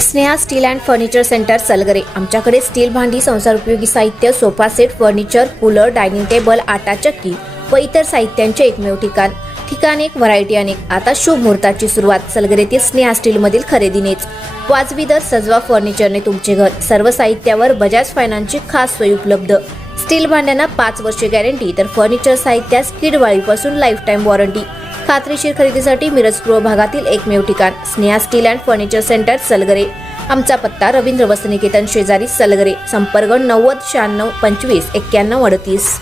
Sneha steel and furniture centre Salgare. आमच्याकडे steel भांडी, संसार उपयोगी साहित्य, sofa set, furniture, cooler, dining table, आटा चक्की व इतर साहित्यांचे एकमेव ठिकाण एक, व्हरायटी अनेक। आता शुभ मुहूर्ताची सुरुवात सलगरेतील स्नेहा स्टील मधील खरेदीनेच। वाजवी दर, सजवा फर्निचरने तुमचे घर। सर्व साहित्यावर बजाज फायनान्सची खास सोय उपलब्ध। स्टील भांड्यांना 5 वर्षे गॅरंटी, तर फर्निचर साहित्यास कीडवाळीपासून लाईफ टाइम वॉरंटी। खात्रीशीर खरेदीसाठी मिरज पूर्व भागातील एकमेव ठिकाण Sneha steel and furniture centre Salgare. आमचा पत्ता रवींद्र वस्त्रनिकेतन शेजारी सलगरे। संपर्क 90 96 25 91 38।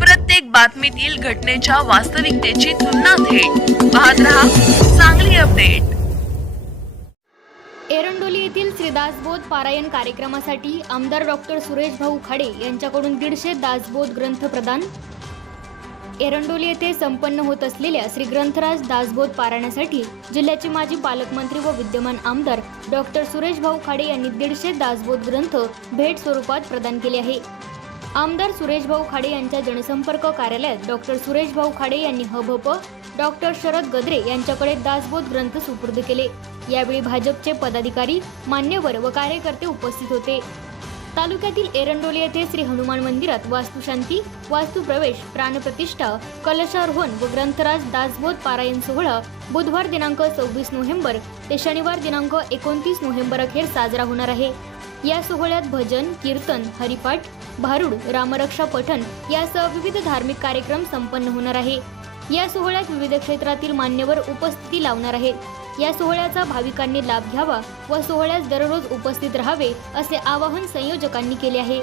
प्रत्येक बातमीतील घटनेच्या वास्तविकतेची तुलना थेट पाहत रहा चांगली अपडेट। एरंडोली येथील श्री दासबोध पारायण कार्यक्रमासाठी आमदार डॉक्टर सुरेश भाऊ खाडे यांच्याकडून 150 दासबोध ग्रंथ प्रदान। एरंडोली येथे संपन्न होत असलेल्या श्री ग्रंथराज दासबोध पारायणासाठी जिल्ह्याचे माजी पालकमंत्री व विद्यमान आमदार डॉक्टर सुरेश भाऊ खाडे यांनी 150 दासबोध ग्रंथ भेट स्वरूपात प्रदान केले आहे। आमदार सुरेश भाऊ खाडे यांच्या जनसंपर्क कार्यालयात डॉक्टर सुरेश भाऊ खाडे यांनी हभप डॉक्टर शरद गद्रे यांच्याकडे दासबोध ग्रंथ सुपूर्द केले। यावेळी भाजपचे पदाधिकारी, मान्यवर व कार्यकर्ते उपस्थित होते। तालुक्यातील एरंडोली येथे श्री हनुमान मंदिरात वास्तुशांती, वास्तुप्रवेश, प्राणप्रतिष्ठा, कलशारोहण व ग्रंथराज दासबोध पारायण सोहळा बुधवार दिनांक 26 नोव्हेंबर ते शनिवार दिनांक 29 नोव्हेंबर अखेर साजरा होणार आहे। या सोहळ्यात भजन, कीर्तन, हरिपाठ, भारुड, रामरक्षा पठण यासह विविध धार्मिक कार्यक्रम संपन्न होणार आहे। या सोहळ्यात विविध क्षेत्रातील मान्यवर उपस्थिती लावणार आहेत। या सोहळ्याचा भाविकांनी लाभ घ्यावा व सोहळ्यास दररोज उपस्थित राहावे असे आवाहन संयोजकांनी केले आहे।